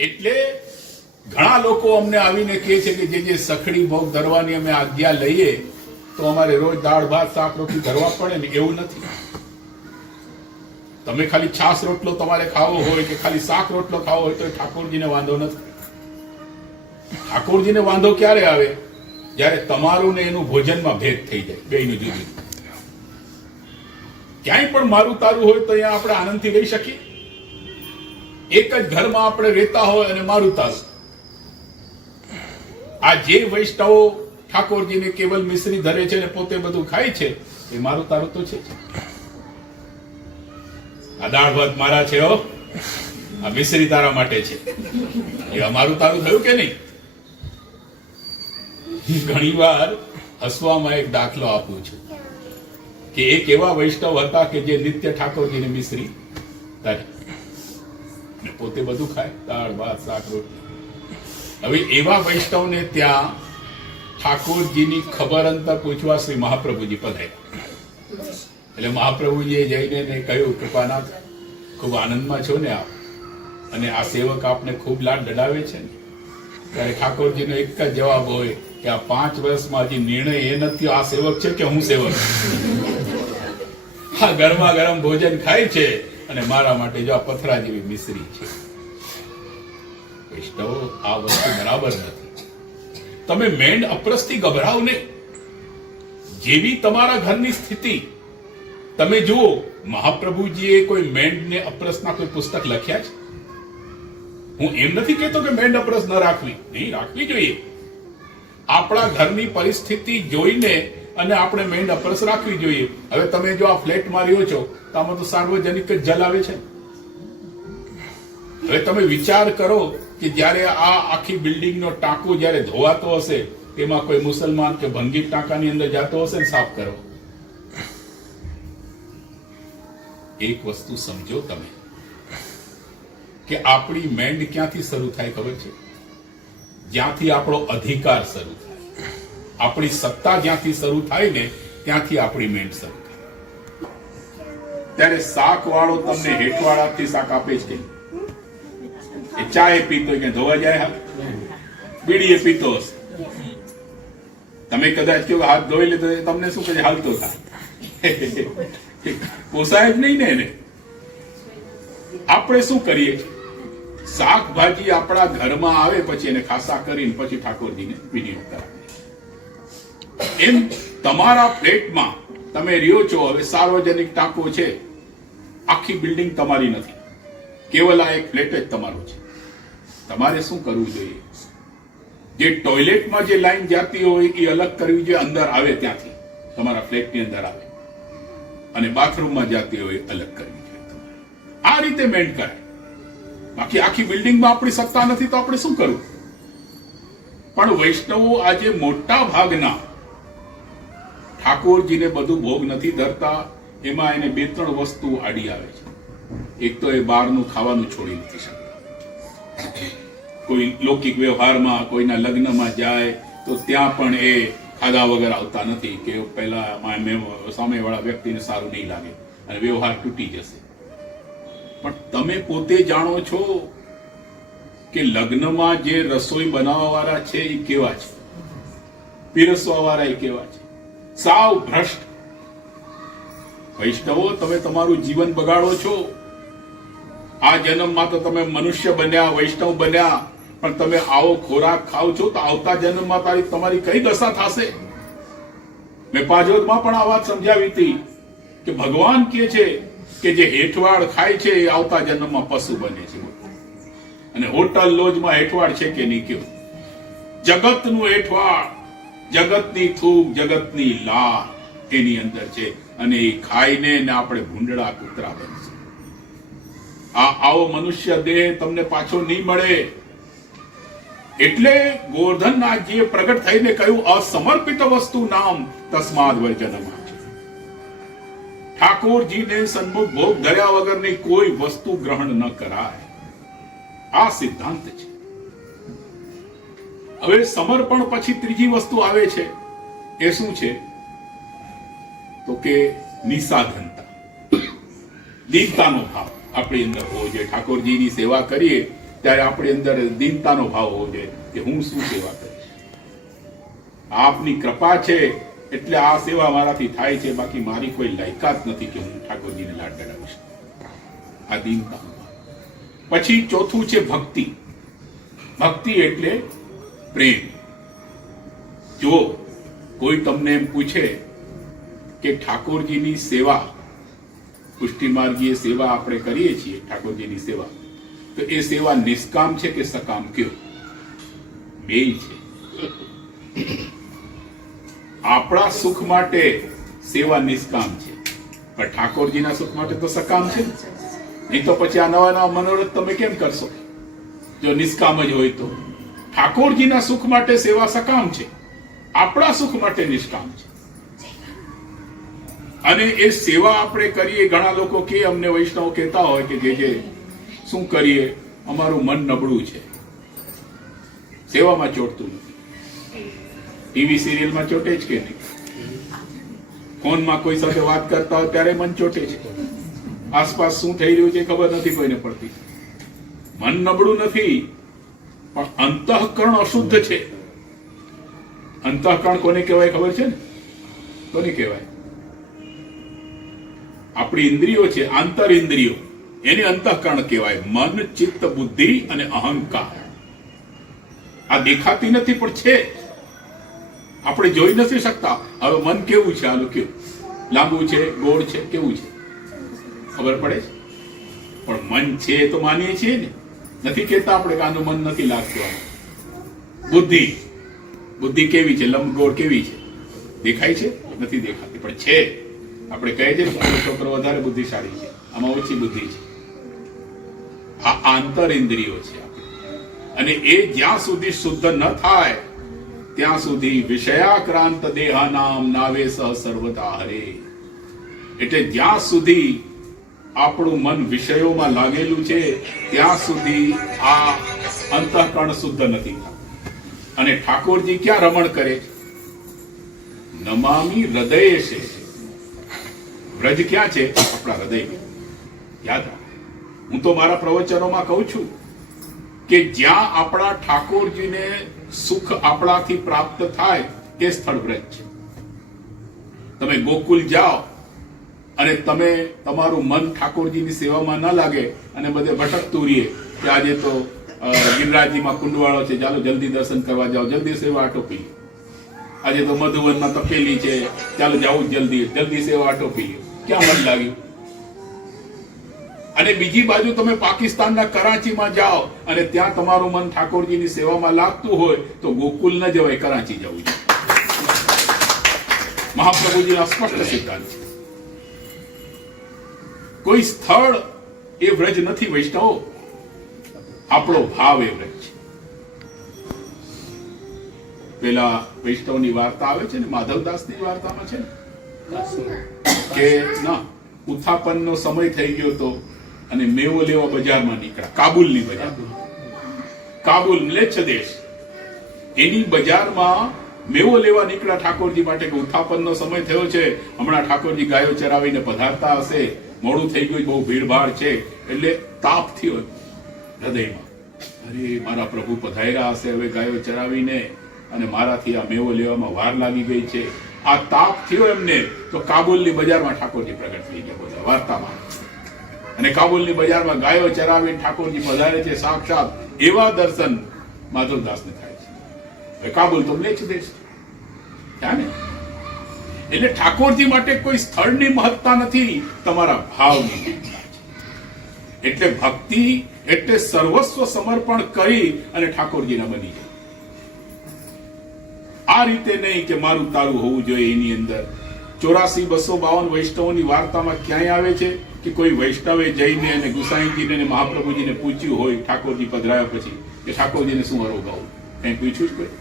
એટલે ઘણા લોકો અમને આવીને કહે છે કે જે સખડી ભોગ ધરવાની અમે આજ્ઞા લઈએ તો અમારે રોજ દાળ ભાત શાક રોટલી ધરવા પડે ને, એવું નથી. તમે ખાલી છાસ રોટલો તમારે ખાવો હોય કે ખાલી શાક રોટલો ખાવો હોય તો ઠાકોરજીને વાંધો નથી. ઠાકોરજીને વાંધો ક્યારે આવે? જયારે તમારું ને એનું ભોજનમાં ભેદ થઈ જાય, બેયનું જુદું. ક્યાંય પણ મારું તારું હોય તો અહીંયા આપણે આનંદથી રહી શકીએ. એક જ ઘરમાં આપણે રહેતા હોય અને મારું તારું. આ જે વૈષ્ણવો ઠાકોરજીને કેવલ મિશ્રી ધરે છે ને પોતે બધું ખાય છે, એ મારું તારું તો છે. આ દાળ ભાત મારા છે, આ મિશ્રી તારા માટે છે, એ અમારું તારું થયું કે નહીં? ઘણી વાર હસવામાં એક દાખલો આપું છું કે એક એવા વૈષ્ણવ હતા કે જે નિત્ય ઠાકોરજીને મિશ્રી ધરે ને પોતે બધું ખાય, દાળ ભાત શાક રોટલી. હવે એવા વૈષ્ણવને ત્યાં ઠાકોરજીની ખબર અંતર પૂછવા શ્રી મહાપ્રભુજી પધાર્યા. એટલે મહાપ્રભુજીએ જઈને કહ્યું, કૃપાનાથ, ખૂબ આનંદમાં છો ને આપ, અને આ સેવક આપને ખૂબ લાડ ડડાવે છે ને? ત્યારે ઠાકોરજીનો એક જ જવાબ હોય કે આ 5 વર્ષમાં હજી નિર્ણય એ નથી આ સેવક છે કે હું સેવક. આ ગરમા ગરમ ભોજન ખાય છે અને મારા માટે જો આ પથરા જેવી મિશ્રી છે. વૈષ્ણવો, આ વસ્તુ બરાબર નથી. તમે મેંડ અપરસથી ગભરાવ નહીં. જેવી તમારા ઘરની સ્થિતિ, તમે જુઓ, મહાપ્રભુજીએ કોઈ મેંડને અપરસના કોઈ પુસ્તક લખ્યા છે? હું એમ નથી કહેતો કે મેંડ અપરસ ન રાખવી, નહીં, રાખવી જોઈએ. આપણા ઘરની પરિસ્થિતિ જોઈને અને આપણે મેંડ અપરસ રાખવી જોઈએ. હવે તમે જો આ ફ્લેટમાં રહ્યો છો તો આમાં તો સાર્વજનિક જ જલ આવે છે. હવે તમે વિચાર કરો કે જયારે આ આખી બિલ્ડિંગનો ટાંકો જયારે ધોવાતો હશે, તેમાં કોઈ મુસલમાન કે ભંગી ટાંકાની અંદર જતો હશે ને સાફ કરો. એક વસ્તુ સમજો તમે કે આપણી મેંડ ક્યાંથી શરૂ થાય ખબર છે? જ્યાંથી આપણો અધિકાર શરૂ થાય, આપણી સત્તા જ્યાંથી શરૂ થાય ને ત્યાંથી આપણી મેંડ શરૂ થાય. ત્યારે શાક વાળો તમને હેઠવાળાથી શાક આપે છે, એ ચાય પીતો કે ધોવા જાય, હાથ બીડીએ પીતો હશે, તમે કદાચ કેવો હાથ ધોઈ લે તો તમને શું કહે? હાલતો થાય. પોસાય જ નહીં ને એને. આપણે શું કરીએ? શાકભાજી આપણા ઘરમાં આવે પછી એને ખાસા કરીને પછી ઠાકોરજીને વિનિયોગ કરાવે. એમ તમારા ફ્લેટમાં તમે રહ્યો છો, હવે સાર્વજનિક ટાંકો છે, આખી બિલ્ડિંગ તમારી નથી, કેવલ આ એક ફ્લેટ જ તમારો છે. તમારે શું કરવું જોઈએ? જે ટોયલેટમાં જે લાઈન જાતી હોય એ અલગ કરવી જોઈએ, અંદર આવે ત્યાંથી, તમારા ફ્લેટની અંદર આવે, અને બાથરૂમમાં જાતી હોય અલગ કરવી જોઈએ. આ રીતે મેન્ટ કરાય. બાકી આખી બિલ્ડિંગમાં આપણી સત્તા નથી તો આપણે શું કરવું? પણ વૈષ્ણવો આજે મોટા ભાગના ઠાકોરજીને બધું ભોગ નથી ધરતા. એમાં એને 2-3 વસ્તુ આડી આવે છે. એક તો એ બહારનું ખાવાનું છોડી નથી શકતા. કોઈ લૌકિક વ્યવહારમાં કોઈના લગ્નમાં જાય તો ત્યાં પણ એ ખાધા વગર આવતા નથી કે પહેલા સામેવાળા વ્યક્તિને સારું નહીં લાગે અને વ્યવહાર તૂટી જશે. પણ તમે પોતે જાણો છો કે લગ્નમાં જે રસોઈ બનાવવા વાળા છે એ કેવા છે, પીરસવા વાળા એ કેવા છે? સાવ ભ્રષ્ટ. વૈષ્ણવો, તમે તમારું જીવન બગાડો છો. આ જન્મમાં તો તમે મનુષ્ય બન્યા, વૈષ્ણવ બન્યા, પણ તમે આવો ખોરાક ખાવ છો તો આવતા જન્મમાં તમારી કઈ દશા થશે? મેં પાજોદમાં પણ આ વાત સમજાવી હતી કે ભગવાન કહે છે કે જે હેઠવાડ ખાય છે એ આવતા જન્મમાં પશુ બને છે. અને હોટલ લોજમાં હેઠવાડ છે કે નહીં? કયો? જગતનું હેઠવાડ, જગતની થૂક, જગતની લાર એની અંદર છે, અને એ ખાઈને ને આપણે ભૂંડળા કૂતરા બનશે. આવો મનુષ્ય દેહ તમને પાછો નહીં મળે. એટલે ગોવર્ધનનાથજીએ પ્રગટ થઈને કહ્યું, અસમર્પિત વસ્તુ નામ તસ્માદ વર્જનમ. ઠાકોરજીને સન્મુખ ભોગ ધર્યા વગરની કોઈ વસ્તુ ગ્રહણ ન કરાય. આ સિદ્ધાંત છે. હવે સમર્પણ પછી ત્રીજી વસ્તુ આવે છે, એ શું છે? તો કે નિસાધનતા. દીનતાનો ભાવ આપણી અંદર હોવો જોઈએ. ઠાકોરજીની સેવા કરીએ ત્યારે આપણી અંદર દીનતાનો ભાવ હોવો જોઈએ કે હું શું સેવા કરીશ, આપની કૃપા છે એટલે આ સેવા મારાથી થાય છે, બાકી મારી કોઈ લાયકાત નથી કે હું ઠાકોરજીને લાડ લડાવી શકું. આ દીનતા. પછી ચોથું છે ભક્તિ. ભક્તિ એટલે પ્રેમ. જો કોઈ તમને એમ પૂછે કે ઠાકોરજીની સેવા, પુષ્ટિ માર્ગીય સેવા આપણે કરીએ છીએ, ઠાકોરજીની સેવા, તો એ સેવા નિષ્કામ છે કે સકામ? કયો? બેય છે. આપણા સુખ માટે સેવા નિષ્કામ છે, પણ ઠાકોરજીના સુખ માટે તો સકામ છે. નહીં તો પછી આ નવા નવા મનોરથ તમે કેમ કરશો જો નિષ્કામ જ હોય તો? ઠાકોરજીના સુખ માટે સેવા સકામ છે, આપણા સુખ માટે નિષ્કામ છે. અને એ સેવા આપણે કરીએ, ઘણા લોકો કે અમને વૈષ્ણવ કહેતા હોય કે જે શું કરીએ, અમારું મન નબળું છે, સેવામાં ચોટતું નથી. ટીવી સિરિયલમાં ચોટે જ કે નહીં? ફોનમાં કોઈ સાથે વાત કરતા હોય ત્યારે મન ચોટે છે. આસપાસ શું થઈ રહ્યું છે ખબર નથી કોઈને પડતી. મન નબળું નથી, પણ અંતઃકરણ અશુદ્ધ છે. અંતઃકરણ કોને કહેવાય ખબર છે ને? કોને કહેવાય? આપણી ઇન્દ્રિયો છે, આંતર ઇન્દ્રિયો, એને અંતઃકરણ કહેવાય. મન, ચિત્ત, બુદ્ધિ અને અહંકાર. આ દેખાતી નથી પણ છે, આપણે જોઈ નથી શકતા. હવે મન કેવું છે? આનું કેવું? લાંબુ છે, ગોળ છે, કેવું છે? ખબર પડે છે? પણ મન છે તો માનીએ છીએ ને, નથી કહેતા આપણે કે આનું મન નથી લાગતું. બુદ્ધિ, બુદ્ધિ કેવી છે? લંબગોળ કેવી છે? દેખાય છે? નથી દેખાતી પણ છે. આપણે કહીએ છીએ કે છોકરો વધારે બુદ્ધિશાળી છે, આમાં ઓછી બુદ્ધિ છે. આ આંતર ઇન્દ્રિયો છે. અને એ જ્યાં સુધી શુદ્ધ ન થાય ત્યાં સુધી વિષયાક્રાંત દેહાનામ નાવે સહ સર્વદા હરે. એટલે જ્યાં સુધી આપણું મન વિષયોમાં લાગેલું છે ત્યાં સુધી આ અંતઃકરણ શુદ્ધ નથી થતું. અને ઠાકોરજી ક્યાં રમણ કરે? નમામી હૃદય છે. વ્રજ ક્યાં છે? આપણા હૃદયમાં. યાદ રાખ. હું તો મારા પ્રવચનોમાં કહું છું કે જ્યાં આપણા ઠાકોરજીને સુખ આપણાથી પ્રાપ્ત થાય તે સ્થળ વ્રજ છે. તમે ગોકુલ જાઓ અને તમે તમારું મન ઠાકોરજીની સેવામાં ન લાગે અને બધે ભટકતું રહીએ કે આજે તો ગિરિરાજજીમાં કુંડવાળો છે, ચાલો જલ્દી દર્શન કરવા જાઓ, જલ્દી સેવા આટોપી. આજે તો મધુવનમાં તપેલી છે, ચાલો જાવું જલ્દી જલ્દી સેવા આટોપી. ક્યાં મન લાગ્યું? અને બીજી બાજુ તમે પાકિસ્તાનના કરાચીમાં જાઓ અને ત્યાં તમારું મન ઠાકોરજીની સેવામાં લાગતું હોય તો ગોકુલ ન જવાય, કરાચી જવું જોઈએ. મહાપ્રભુજીનો સ્પષ્ટ સિદ્ધાંત છે. કોઈ સ્થળ એ વ્રજ નથી વૈષ્ણવો, આપણો ભાવ એ વ્રજ છે. પેલા વૈષ્ણવની વાર્તા આવે છે ને, માધવદાસની વાર્તામાં છે ને કે ના ઉત્થાપનનો સમય થઈ ગયો તો અને મેવો લેવા બજારમાં નીકળ્યા. કાબુલની બજાર, કાબુલ મ્લેચ્છ દેશ, એની બજારમાં મેવો લેવા નીકળ્યા ઠાકોરજી માટે કે ઉત્થાપનનો સમય થયો છે, હમણાં ઠાકોરજી ગાયો ચરાવીને પધારતા હશે, મોડું થઈ ગયું, બહુ ભીડભાડ છે. એટલે તાપ થયો હૃદયમાં, અરે મારા પ્રભુ પધાર્યા હશે હવે ગાયો ચરાવીને અને મારાથી આ મેવો લેવામાં વાર લાગી ગઈ છે. આ તાપ થયો એમને તો કાબુલની બજારમાં ઠાકોરજી પ્રગટ થઈ ગયા બધા વાર્તામાં. અને કાબુલની બજારમાં ગાયો ચરાવીને ઠાકોરજી પધારે છે સાક્ષાત. એવા દર્શન માધવદાસને થાય છે. હવે કાબુલ તો મ્લેચ્છ દેશ છે ને. એટલે ઠાકોરજી માટે કોઈ સ્થળની મહત્તા નથી, તમારા ભાવની. એટલે ભક્તિ એટલે સર્વસ્વ સમર્પણ કરી અને ઠાકોરજીના બની જાય. આ રીતે નહીં કે મારું તારું હોવું જોઈએ. એની અંદર 84,252 વૈષ્ણવોની વાર્તામાં ક્યાંય આવે છે કે કોઈ વૈષ્ણવે જઈને અને ગુસાઈજીને અને મહાપ્રભુજીને પૂછ્યું હોય ઠાકોરજી પધરાયા પછી કે ઠાકોરજીને શું હરોગાવું? કઈ પૂછ્યું જ કોઈ?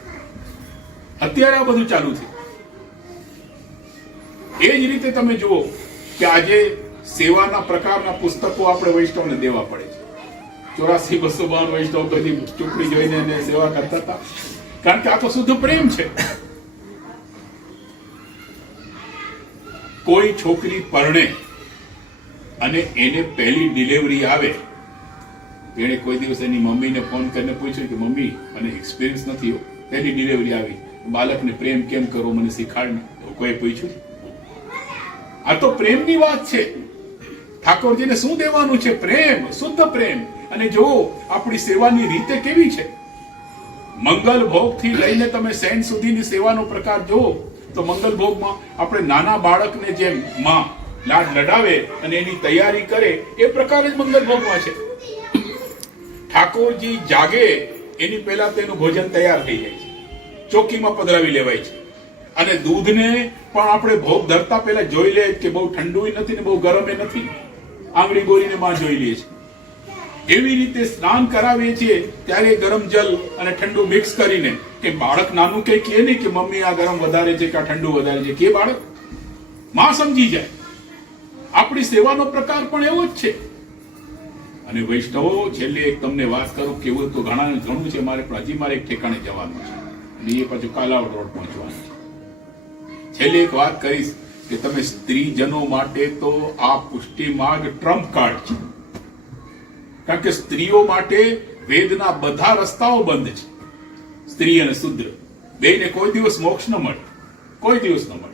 અત્યારે આ બધું ચાલુ છે. એ જ રીતે તમે જુઓ કે આજે સેવાના પ્રકારના પુસ્તકો આપણે વૈષ્ણવને દેવા પડે છે. 84,252 વૈષ્ણવ બધી ચોપડી જોઈને એને સેવા કરતા હતા, કારણ કે આ તો શુદ્ધ પ્રેમ છે. કોઈ છોકરી પરણે અને એને પહેલી ડિલિવરી આવે, એણે કોઈ દિવસ એની મમ્મીને ફોન કરીને પૂછ્યું કે મમ્મી મને એક્સપિરિયન્સ નથી, પહેલી ડિલિવરી આવી, બાળકને પ્રેમ કેમ કરો મને શીખાડ, કોઈ પૂછ્યું? આ તો પ્રેમની વાત છે. ઠાકોરજીને શું દેવાનું છે? પ્રેમ, શુદ્ધ પ્રેમ. અને જો આપણી સેવાની રીતે કેવી છે, મંગલ ભોગ થી લઈને તમે સેન સુધીની સેવાનો પ્રકાર જો તો મંગલ ભોગમાં આપણે નાના બાળકને જેમ માં લાડ લડાવે અને એની તૈયારી કરે એ પ્રકારે જ મંગલ ભોગમાં છે. ઠાકોરજી જાગે એની પહેલા તેનું ભોજન તૈયાર થઈ જાય છે, ચોકીમાં પધરાવી લેવાય છે. અને દૂધને પણ આપણે ભોગ ધરતા પહેલા જોઈ લે કે બહુ ઠંડુ નથી ને બહુ ગરમ નથી, આંગળી બોરીને માં જોઈ લે છે. એવી રીતે સ્નાન કરાવીએ છીએ ત્યારે ગરમ જલ અને ઠંડુ મિક્સ કરીને, કે બાળક નાનું કઈ કહે નહીં કે મમ્મી આ ગરમ વધારે છે કે આ ઠંડુ વધારે છે, કે બાળક માં સમજી જાય. આપણી સેવાનો પ્રકાર પણ એવો જ છે. અને વૈષ્ણવો, છેલ્લે એક તમને વાત કરું, કેવું તો ઘણું છે મારે, પણ હજી મારે એક ઠેકાણે જવાનું છે અને એ પાછું કાલાવડ રોડ પહોંચવાનું છે. છેલ્લે એક વાત કહીશ કે તમે સ્ત્રીજનો માટે તો આ પુષ્ટિ માર્ગ ટ્રમ્પ કાર્ડ છે. કારણ કે સ્ત્રીઓ માટે વેદના બધા રસ્તાઓ બંધ છે. સ્ત્રી અને શુદ્ર બેને કોઈ દિવસ મોક્ષ ન મળે, કોઈ દિવસ ન મળે.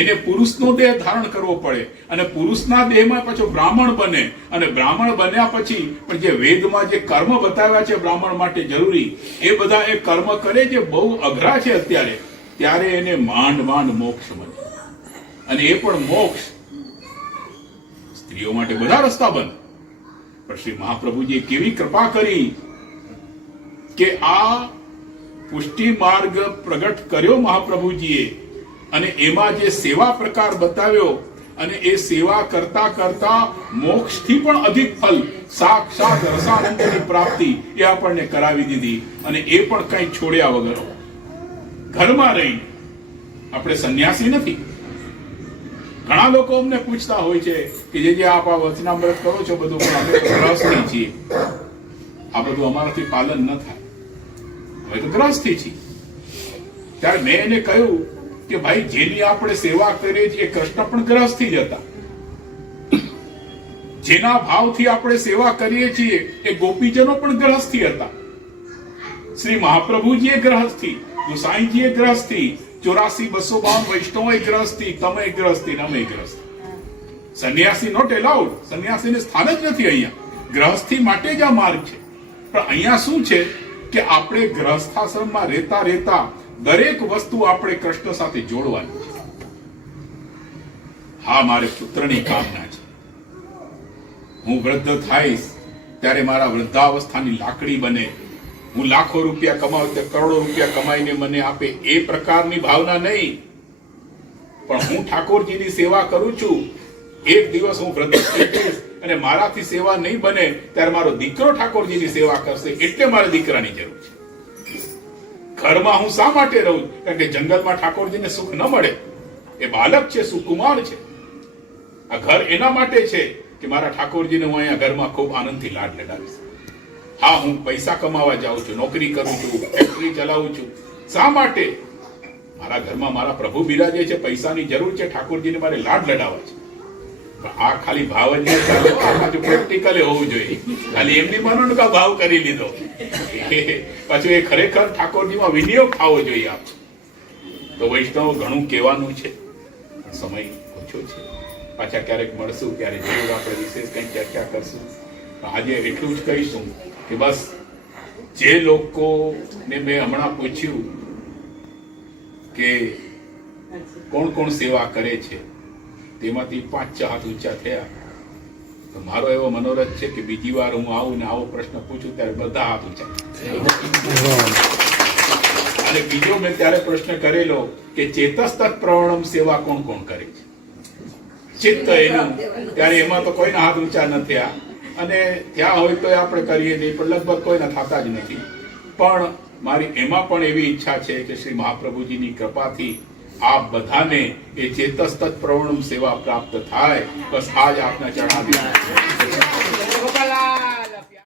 એને પુરુષનો દેહ ધારણ કરવો પડે અને પુરુષના દેહમાં પાછો બ્રાહ્મણ બને, અને બ્રાહ્મણ બન્યા પછી પણ જે વેદમાં જે કર્મ બતાવ્યા છે બ્રાહ્મણ માટે જરૂરી, એ બધા એ કર્મ કરે જે બહુ અઘરા છે અત્યારે, ત્યારે એને માંડ માંડ મોક્ષ મળે. અને એ પણ મોક્ષ સ્ત્રીઓ માટે બધા રસ્તા બંધ. પણ શ્રી મહાપ્રભુજીએ કેવી કૃપા કરી કે આ પુષ્ટિ માર્ગ પ્રગટ કર્યો મહાપ્રભુજીએ, અને એમાં જે સેવા પ્રકાર બતાવ્યો, અને એ સેવા કરતા કરતા મોક્ષથી પણ અધિક ફલ સાક્ષાત રસાનંદની પ્રાપ્તિ એ આપણને કરાવી દીધી. અને એ પણ કઈ છોડ્યા વગર ઘરમાં રહી. આપણે સંન્યાસી નથી. ઘણા લોકો અમને પૂછતા હોય છે કે જે આપ આ વચનામૃત કરો છો બધું, પણ અમે તો ગ્રહસ્થી છીએ, આ બધું અમારાથી પાલન ન થાય, અમે તો ગ્રહસ્થી છીએ. ત્યારે મેં એને કહ્યું કે ભાઈ, જેની આપણે સેવા કરીએ છીએ એ કૃષ્ણ પણ ગ્રહસ્થી જ હતા. જેના ભાવથી આપણે સેવા કરીએ છીએ એ ગોપીજનો પણ ગ્રહસ્થી હતા. શ્રી મહાપ્રભુજી એ ગ્રહસ્થી, ગુસાઈજી એ ગ્રહસ્થી, 84,252 વૈષ્ણવ ગ્રહસ્થી, તમે ગ્રહસ્થી, અમે ગ્રહસ્થી. સંન્યાસી નોટ એલાઉડ. સંન્યાસીને સ્થાન જ નથી અહીંયા. ગ્રહસ્થી માટે જ આ માર્ગ છે. પણ અહીંયા શું છે કે આપણે ગ્રહસ્થાશ્રમમાં રહેતા રહેતા દરેક વસ્તુ આપણે કૃષ્ણ સાથે જોડવાની છે. હા, મારે પુત્રની કામના છે. હું વૃદ્ધ થાઈશ ત્યારે મારા વૃદ્ધાવસ્થાની લાકડી બને, હું લાખો રૂપિયા કમાઉં તે કરોડો રૂપિયા કમાઈને મને આપે, એ પ્રકારની ભાવના નહીં. પણ હું ઠાકોરજીની સેવા કરું છું, એક દિવસ હું વૃદ્ધ થઈશ અને મારાથી સેવા નહીં બને ત્યારે મારો દીકરો ઠાકોરજીની સેવા કરશે, એટલે મારે દીકરાની જરૂર છે. ઘરમાં હું શા માટે રહું? કારણ કે જંગલમાં ઠાકોરજીને સુખ ન મળે. એ બાલક છે, સુકુમાર છે. આ ઘર એના માટે છે કે મારા ઠાકોરજીને હું અહીંયા ઘરમાં ખૂબ આનંદથી લાડ લડાવીશ. હા, હું પૈસા કમાવા જાઉં છું, નોકરી કરું છું, ફેક્ટરી ચલાવું છું. શા માટે? મારા ઘરમાં મારા પ્રભુ બિરાજે છે, પૈસાની જરૂર છે, ઠાકોરજીને મારે લાડ લડાવવા છે. પણ આ ખાલી ભાવ જ નહીં ચાલે, આ પાછું પ્રેક્ટિકલ હોવું જોઈએ. ખાલી એમની મનોનો કા ભાવ કરી લીધો, પાછું એ ખરેખર ઠાકોરજીમાં વિનિયોગ થવો જોઈએ. આપ તો વૈષ્ણવ ઘણું કહેવાનું છે, સમય ઓછો છે. પાછા ક્યારેક મળશું ત્યારે જરૂર આપણે વિશેષ કંઈ ચર્ચા કરશું. આજે એટલું જ કહીશું કે બસ જે લોકોને મેં હમણાં પૂછ્યું કે કોણ કોણ સેવા કરે છે, તેમાંથી 5-6 હાથ ઊંચા થયા. તો મારો એવો મનોરથ છે કે બીજી વાર હું આવું ને આવો પ્રશ્ન પૂછું ત્યારે બધા હાથ ઊંચા. અને બીજો મેં ત્યારે પ્રશ્ન કરેલો કે ચેતસ્તત પ્રવણમ સેવા કોણ કોણ કરે છે, ચિત્ત એનું, ત્યારે એમાં તો કોઈના હાથ ઊંચા ન થયા. અને ત્યાં હોય તો આપણે કરીએ નહીં, પણ લગભગ કોઈના થતા જ નથી. પણ મારી એમાં પણ એવી ઈચ્છા છે કે શ્રી મહાપ્રભુજીની કૃપાથી આપ બધાને એ ચેતસ્તત પ્રવણમ સેવા પ્રાપ્ત થાય. બસ આજ આપના ચરણાધીન.